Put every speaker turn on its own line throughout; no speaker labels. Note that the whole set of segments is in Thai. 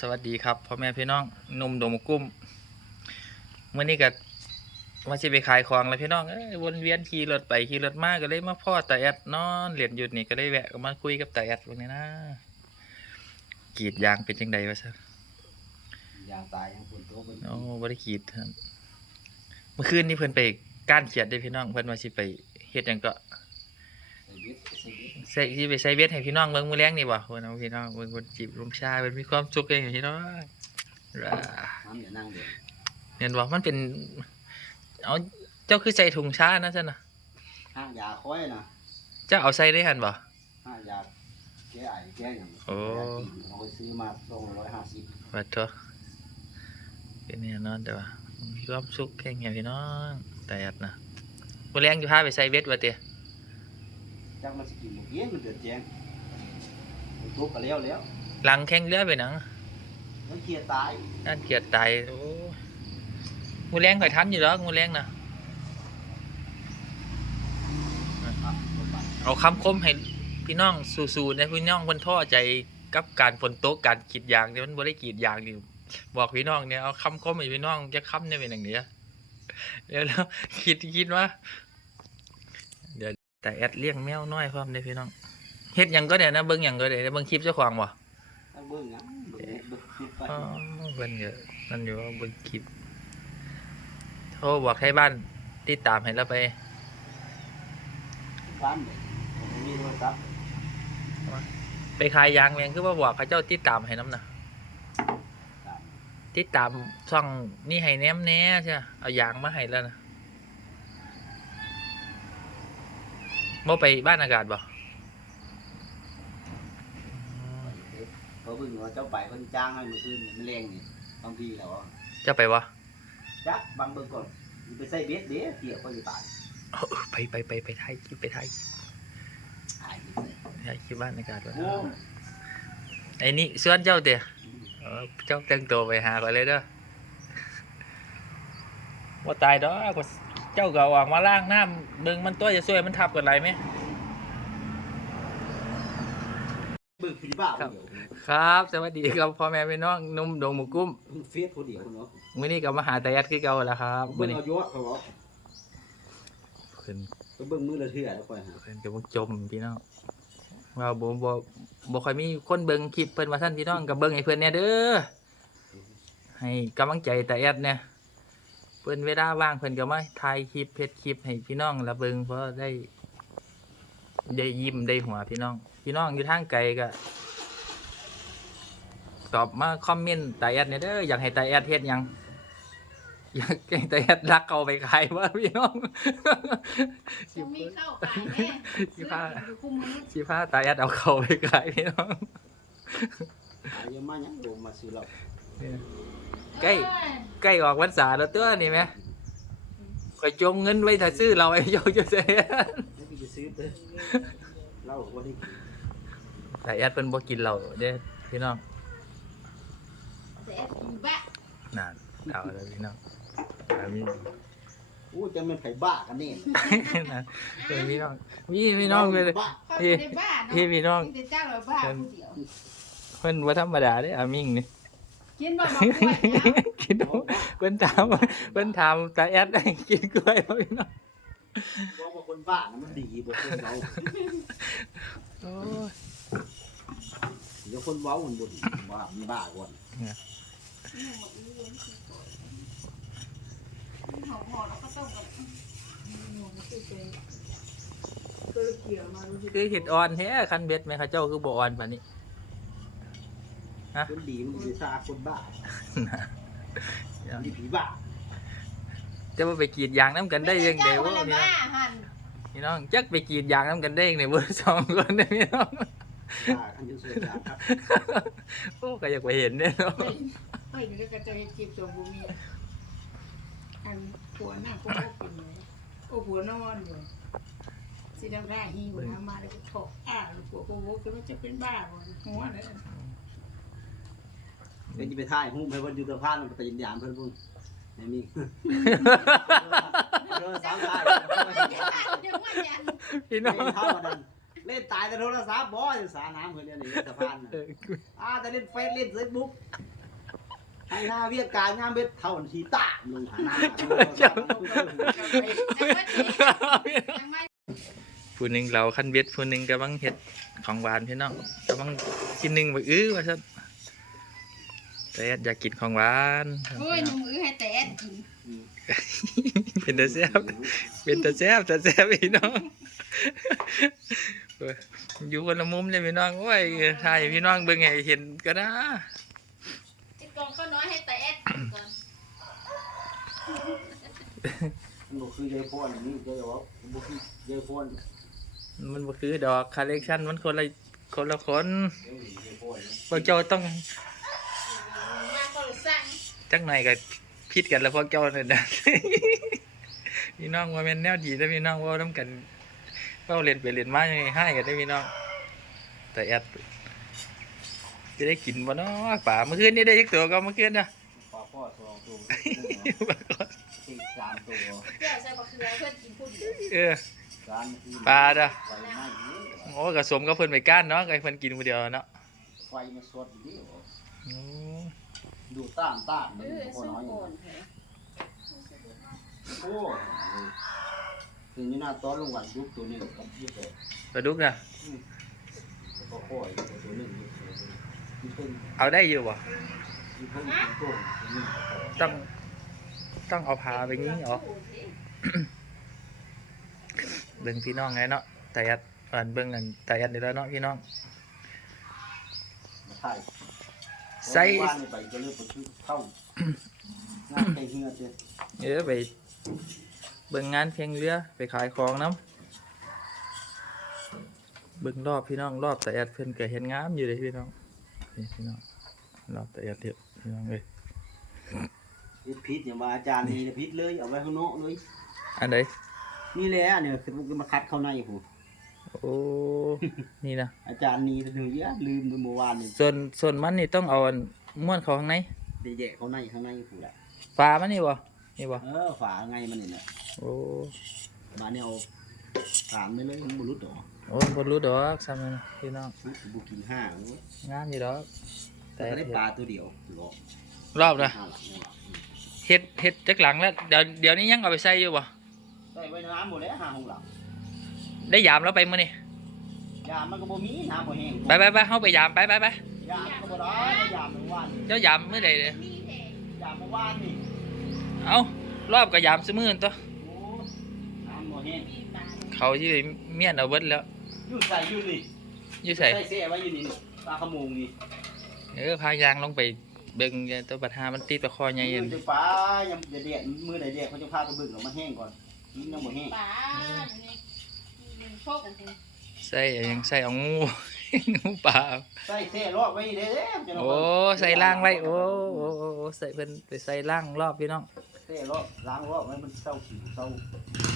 สวัสดีครับพ่อแม่พี่น้องหนุ่มดมกุ้มเมื่อนี้ก็มาสิไปขายของแล้วพี่น้องเอ้ยวนเวียนขี่รถไปขี่รถมาก็เลยมาพ่อตาแอดนอนเหรียญหยุดนี่ก็เลยแวะมาคุยกับตาแอดวันนี้นะกรีดยางเป็นจังใดวะซะ
ยางตายยังฝนตกเป็น
โอ้บ่ได้กรีดครับเมื่อคืนนี่เพิ่นไปก้านเขียดได้อพี่น้องเพิ่นมาสิไปเฮ็ดหยังก็
ใส่เวทใส่เวท
ใส่สิไปใส่เวทให้พี่น้องเบิ่งมื้อแรงนี่บ่เพิ่นเอาพี่น้องเบิ่งคนจีบลมชาเพิ่นมีความสุขเองพี่น้องร่า
น้ำอย่านั่งเดี๋ยว
เห็นว่ามันเป็น เอาเจ้าคือใส่ถุงชานะจ๊ะนะ
ห้างยาค่อยนะ
เจ้าเอาใส่ได้หันบ่
ห้างยาแก้ไอแก้หยัง
โอ้
ยากินเอาไปซื้อมาสองร้อยห้าสิบ
วัดตัวเป็นแน่นอนแต่ว่ามีความสุขแค่ไงพี่น้องแต่ยัดนะวันแรงอยู่พาไปใส่เวทวะเตีย
จักมันสกินหมดเย็นมันเดือดแจ้งฝนตกก็แล้วแล้ว
หลังแข้งเรือไปหนัง
มันเคลียร์ตาย
นั่นเกียดตายโอ้มูแรงข่อยทันอยู่แล้วมูแรงนะ
อะรถบัส
เอาคำคมให้พี่น้องสู้ๆนะพี่น้องคนท้อใจกับการฝนตกการกรีดยางเนี่ยมันบ่ได้กรีดยางนี่บอกพี่น้องเนี่ยเอาคำคมให้พี่น้องจะคำเนี่ยเป็นอย่างนี้เดี๋ยวแล้วคิดคิดว่าเดี๋ยว แต่แอดเลี้ยงแมวน้อยพร้อมเด้อพี่น้องเฮ็ดหยังก็ได้นะเบิ่งหยังก็ได้นะเบิ่งคลิปเจ้าของบ่
ตั้งเบิ้งนะเบิ้งเบิ้งคลิปไป
อ๋อเบิ่งเยอะนั่นอยู่ว่าเบิ่งคลิปโทรบอกให้บ้านติดตามให้เราไป
บ้านเลยผมมีโทรศัพท์
ไปขายยางแมงคือว่าบอกเขาเจ้าติดตามให้น้ำนะ
ตาม
ติดตามช่องนี่ให้แนมแน่ใช่ไหมเอายางมาให้แล้วนะ บ่ไปบ้านอากาศบ่
เขาเพิ่งว่าเจ้าไปคนจ้างให้เมื่อคืนเนี่ยมันแรงนี่บางทีแล้วอะ
เจะไปวะ
จักบางเบิ่งก่อนมันไปใส่เบสเด้เกี่ยวก็จะตาย
เออไปไปไปไปไทยคลิปไปไทย
ตายเลย
ไทยคลิปบ้านอากาศวะ
โอ้
ไอ้นี่ส่วนเจ้าเดียเออเจ้าแต่งตัวไปหาก่อนเลยเด้อว่าตายดอกว่า เจ้าก็เอาออกมาล้างน้ำเบิ่งมันตัวจะช่วยมันทับกันไรไหม
เบิ่งพี่บ้า
ครับ
เดียว
ครับ สวัสดีครับพ่อแม่พี่น้องหนุ่มดงหมูกุ้ม
มึงเฟซคนเดียวเนาะ
มื้อนี้ก็มาหาตายัดคือเก่าแล้วครับ
เบิ่
มื้องนี้
เอายอดเขาบอก
เพิ่น
ไปเบิ่งมือละเทื่อแล้วค่อยหา
เพิ่นก็บ่จมพี่น้องว่าบ่บ่บ่ค่อยมีคนเบิ่งคลิปเพิ่นว่าซั่นพี่น้องก็เบิ่งให้เพิ่นแหน่เด้อให้กำลังใจตายัดเนี่ย เพิ่นเวลาว่างเพิ่นก็มาถ่ายคลิปเฮ็ดคลิปให้พี่น้องละเบิ่งเพราะได้ ได้ยิ้มได้หัวพี่น้อง พี่น้องอยู่ทางไกลก็ตอบมาคอมเมนต์ตาแอดเนี่ยเด้ออยากให้ตาแอดเฮ็ดหยังอยากให้ตาแอดรักเอาไปขายว่าพี่น้อง
จะมีเข้าขายแน่
สิพา
อยู่คุมมนุษย์
สิพาตาแอดเอาเขาไปขายพี่น้อง
หาเยอะมากยังโดมมาซื้อเรา
ใกล้ใกล้ออกวันษาแล้วตัวนี่ไหมข่อยจมเงินไว้ถ้าซื้อเราไอ้โยจะเสีย
ไม่พี่จะซื้อเด้อเหล้าบ่ได้กิน
ตาแอดเพิ่นบ่กินเหล้าเด้อพี่น้อง
แต่แอดอยู่บ้าน
นั่นเอาแล้วพี่น้องอันนี้
อู้จะเป็นไผบ้ากันนี่
นะเพิ่นพี่น้องมีพี่น้องเลย
บ้า
เขาอยู่ในบ้านเนาะ
พี่พี่น้อง
มีแต่เจ้าเราบ้าผู้เดียว
เพิ่นว่าธรรมดาเด้ออามิ่งนี่
กินบ่บอกกล้วยเนี่ย
กินบ่เพิ่นถามเพิ่นถามตาแอดได้กินกล้วยบ่พี่น้อง
บอกว่าคนบ้านะมันดีบ่คนเว้า
โอ้ย
เดี๋ยวคนเว้ามันบ่ดีว่ามีบ้าก่อน
หอมหอมแล้วก็ต้มกันก็เกี่ยวมาดูสิ
คือเห็ดอ่อนแท้คันเบ็ดแม่เขาเจ้าคือบ่อ่อนปานนี้
คนดีมันสิซาคนบ้า
นะ
มีผีบ้า
จะมาไปกรีดยางน้ำกันได้ยังไง
เจ้าวะละ
พี่น้อง
บ้าหัน
พี่น้องจักไปกรีดยางน้ำกันได้ยังไงเบอร์สองคนเด้อพี่น้อง
บ้าคันจะสวยจ้าครับ
โอ้ก็อยากไปเห็นเนี่ยเนาะ
ไปนี่ก็จะให้จีบจมบุมีอันผัวหน้าผัวกินเลยโอ้ผัวนอนอยู่สิดำได้หิวน้ำมาแล้วก็ถกอ่าผัวโกโวก็มันจะเป็นบ้าบ่หัวเลย
เดี๋ยวจะไปถ่ายรูปไปวันอยู่สะพานมันไปยินยามเพิ่นพุ่นไม่มีเออสามถ่าย
ยังว่ายัน
พี่
น้
น้
อ
องง
เท่ากันเล่นตายแต่โทรศัพท์บ่อยู่สาน้ำเพิ่นเนี่ยนี่สะพานน่ะ
เออ
อ่าแต่เล่นเฟซเล่นเฟซบุ๊กให้หน้าเวียกการงามเบ็ดเท่าทีตาลงหาหน้า
ผู้หนึ่งเราขั้นเบ็ดผู้หนึ่งกำลังเฮ็ดของหวานพี่น้องกำลังกินหนึ่งไปอื้อว่าซั่น แต่อยากกินของหวาน
โอ้ยหนูมือให้แต่แอดกิน
เป็นตาแซ่บเป็นตาแซ่บตาแซ่บพี่น้องเว้ยอยู่คนละมุมเลยพี่น้องโอ้ยถ่ายให้พี่น้องเบิ่งให้เห็นก็นะ
ไอ้กองก็น้อยให้แต่แอดกินก่อน
มันบ่คือยายพรนี่เจ้าว่าบ่คือยายพร
มันบ่คือดอกคาเลคชันมันคนละคนละคน
เอ้ยยายพรนี่
พวกเจ้าต้อง
มาก็เลยสั่ง
จักหน่อยก็พิดกันแล้วพวกเจ้าเนี่ยนะพี่น้องว่าแม่นแนวดีแต่พี่น้องเว่านํกันเว้าเล่นไปเล่นมายังไงให้กันได้อพี่น้อง แต่แอดจะได้กินบ่เนาะป่าเมื่อคืนนี่ได้ยักตัวก็เมื่อคืนนะ
ปลาพ่อสองตัวสี่สามตัว
เจ้าใส่บะเขือเพื่อนกินพุ่นเดียว
เออ
สามนาที
ปลาเด้อ
ไฟไหม้นี่
โอ้กระสมก็เพิ่นไปก้านเนาะก็ให้เพิ่นกินผู้เดียวเนาะ
ไฟมันสดอยู่นี่
โอ้
ดูต้านต้านมัน
เออ
พอ
สู้
น้อย
ก่อนเถอะ
โอ้ถึงนี่น่าต้อนลงวันยุบตัวหนึงกับยุบเลย
ปลาดุกนะ
ก็ค่อยตัวหนึงยุบตัวหนึง
เอาได้อยู่บ่
ยุบเพิ่มยุบตัวตัวหนึงก็ค่อย
ต้องต้องเอาพาไปงี้เหรอเบิ่งพี่น้องไงเนาะแต่ยัดอ่านเบิ่งกันแต่ยัดนี่แล้วเนาะพี่น้อง
มาถ่าย
ใส่
ว่านนี่ไปก็เลือกไปคือเข้างานเตะเหือเจ้
เออไปเบิ่งงานเพียงเรือไปขายของน้ำเบิ่งรอบพี่น้องรอบแต่แอดเพิ่นก็เห็นงามอยู่เลยพี่น้องนี่พี่น้องรอบแต่แอดเถอะพี่น้องเอ้ย
เฮ็ดพิษอย่ามาอาจารย์นี่พิษเลยเอาไว้ข้างนอกเลย
อันใด
นี่แหละเนี่ยคือมันมาคัดเข้าในผู้
โอ้ นี่นะ
อาจารย์นี่ถึงเยอะลืมไปเมื่อวานนี่
ส่วนส่วนมันนี่ต้องเอาอันม้วนเข้าข้างใน
ไปแยกเข้าในข้างในผู้ละ
ฝามันนี่บ่นี่บ่
เออฝาไงมันนี่แหละ
โอ้
มาเนี่ยเอาถามไปเลยมันบุรุษหรอ
โอ้บ่รู้ดอกซ้ำนั่นพี่น้อง
บุกินห้าโอ้ย
งามอยู่ดอก
แต่
แต่
ได้ปลาตัวเดียวหรอก
รอบนะ
ห้าหลังเนี่ยหรอ
เฮ็ดเฮ็ดจักหลังแล้วเดี๋ยวเดี๋ยวนี้ยังเอาไปใส่อยู่บ่
ได้ไว้น้ำหมดแล้วห้าหกหลัง
ได้ยามแล้วไปมื้อนี้
ยามมันก็บ่มีน้ำบ่แห้ง
ไปไปไปเฮาไปยามไปไปไป
ยามก็บ่ได้ยามเมื่อวานนี่
เจ้ายามมื้อใดเด้อ
มีแผง
ยามเมื่อวานนี่
เอ้ารอบก็ยามซุมื้อนั่นตัว
โอ้น้ำบ่แห้ง
มีปลา
เขาที่ไปเมียนเอาเบิดแล้ว
อยู่ใส่อยู่นี่
อยู่ใส่
ใส่เสียไว้อยู่นี่ปลาขโมงนี่
เออพายางลงไปเบิ่งตัวบัดหามันติดตะคอใหญ่
มื
เย็น
อจะปลายังจะเดียดมือใดเดียดเขาจะพาไปเบิ่งแล้วมันแห้งก่อนมันยังบ่แห้ง
ปลาอยู่ในมี โชคกันจริง
ใส่หยังใส่เอางู งูปลา
ใส่เสียรอบไว้เด้อจะ
โอ้ ใส่ล่างไว้ โอ้โอ้โอ้โอ้ใส่เพิ่นไปใส่ล่างรอบพี่น้อง
เสียรอบล้างรอบไว้มันเศร้าขิวเศร้า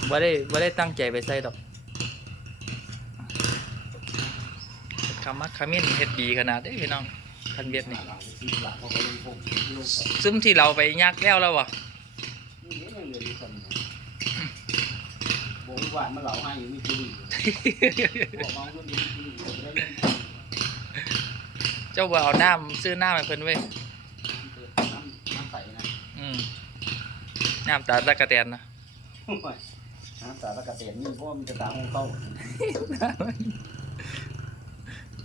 บ่ได้บ่ได้ตั้งใจไปใส่ดอกคำมักคำมิ้นเฮ็ดดีขนาดเด้พี่น้องคันเบียดนี่
หลังที่หลังเขาก็ลงพงลงใส่
ซึมที่เราไปยักแล้วแล้วบ่
นี่เด้ยังเหลืออยู่คนนะ บอกว่าหวานมันเหลาให้อยู่มีจุลีบอกมาว่ามีจุลีจะได้เล่น
เจ้าบ่เอาน้ำซื้อน้ำให้เพิ่นเว้ย
น้ำเติมน้ำน้ำใสนะ
อืมน้ำตาตะกะแตนนะ
โอ้ยน้ำสารกระเตียนนี่เพราะว่ามันจะตามของเขา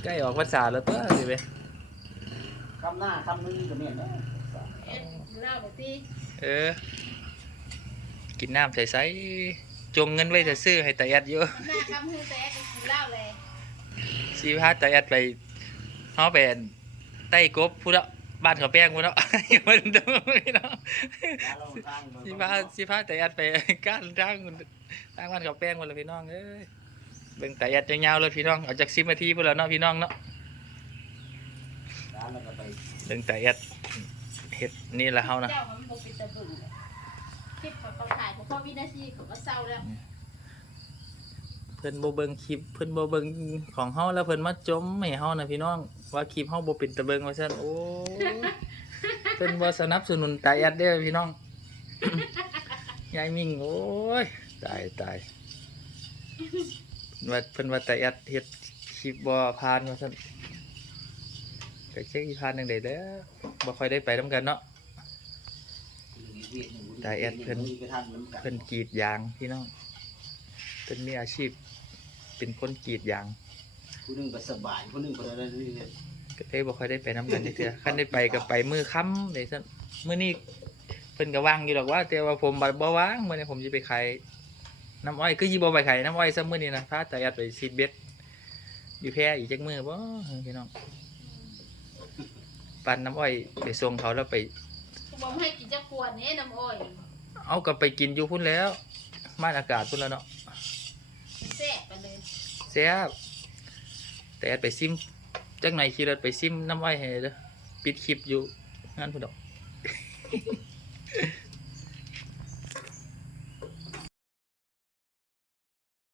ใกล้ออกพรรษาแล้วตัวสิเว้ย
คำหน้าคำนึงก็เมียนนะ
เอ็ดเล่าไปตี
เออ กินน้ำใสๆ จงเงินไว้จะซื้อให้ตาแอดอยู่
หน้าคำฮือแต่แอดกินเหล้าเลย
สิพาตาแอดไปเฮาไปอั่นใต้กบพูดแล้วบ้านเขาแป้งพูดแล้วมันเด้อพี่น้อง
การลงทางมัน
สิพาสิพาตาแอดไปก้านทางทางบ้านเขาแป้งพุ่นล่ะพี่น้องเอ้ยเบิ่งตาแอดยาวๆเลยพี่น้องเอาจาก10นาทีพุ่นแล้วเนาะพี่น้องเนาะ
ร้านแล้วก็ไป
เบิ่งตาแอดเฮ็ดนี่ละเฮานะ
เจ้ามันบ่เป็นตะบึงเลยคลิปเขาเขาถ่ายเขาพอวินาทีเขาก็เศร้าแล้ว
เพิ่นบ่เบิ่งคลิปเพิ่นบ่เบิ่งของเฮาแล้วเพิ่นมาจมให้เฮานะพี่น้องว่าคลิปเฮาบ่เป็นตะเบิ่งว่าซั่นโอ้ยเพิ่นบ่สนับสนุนตาแอดเด้อพี่น้องยายมิ่งโอ้ยตายตายว่าเพิ่นว่าแต่แอดเฮ็ดคลิปบ่ผ่านว่าซั่นก็เช็คอีผ่านจังไดเด้อบ่ค่อยได้ไปนํกันเนาะ แต่แอดเพิ่น
ไปทานน้ำกัน
เพิ่นกรีดยางพี่น้องเพิ่นมีอาชีพ เป็นคนกรีดยาง
ผู้หนึงก็สบายผู้หนึงก็อะไรเรื่อย
ก็เลยบ่ค่อยได้ไปนํกันจักเทื่อคันได้ไปก็ไปมือค่ำเลยซั่นมื้อนี้เพิ่นก็ว่างอยู่ดอกว่า แต่ว่าผมบ่บ่ว่างมื้อนี้ผมสิไปขายน้ำอ้อยคือสิบ่ไปขายน้ำอ้อยซะมื้อนี้นะพาแต่แอดไปซีดเบ็ดอยู่แพร่อีกจักมื้อบ่พี่น้องปั่นน้ำอ้อยไปส่งเขาแล้วไป
กูบอกให้กินจะขวดนี้น้ำอ้อย
เอากลับไปกินอยู่พุ่นแล้วม่านอากาศพุ่นแล้วเนาะ
มันแซ่บไปเลย
แซ่บแต่ไปซิมจักหน่อยขี่รถไปซิมน้ำอ้อยให้เด้อปิดคลิปอยู่งานพุ่นดอก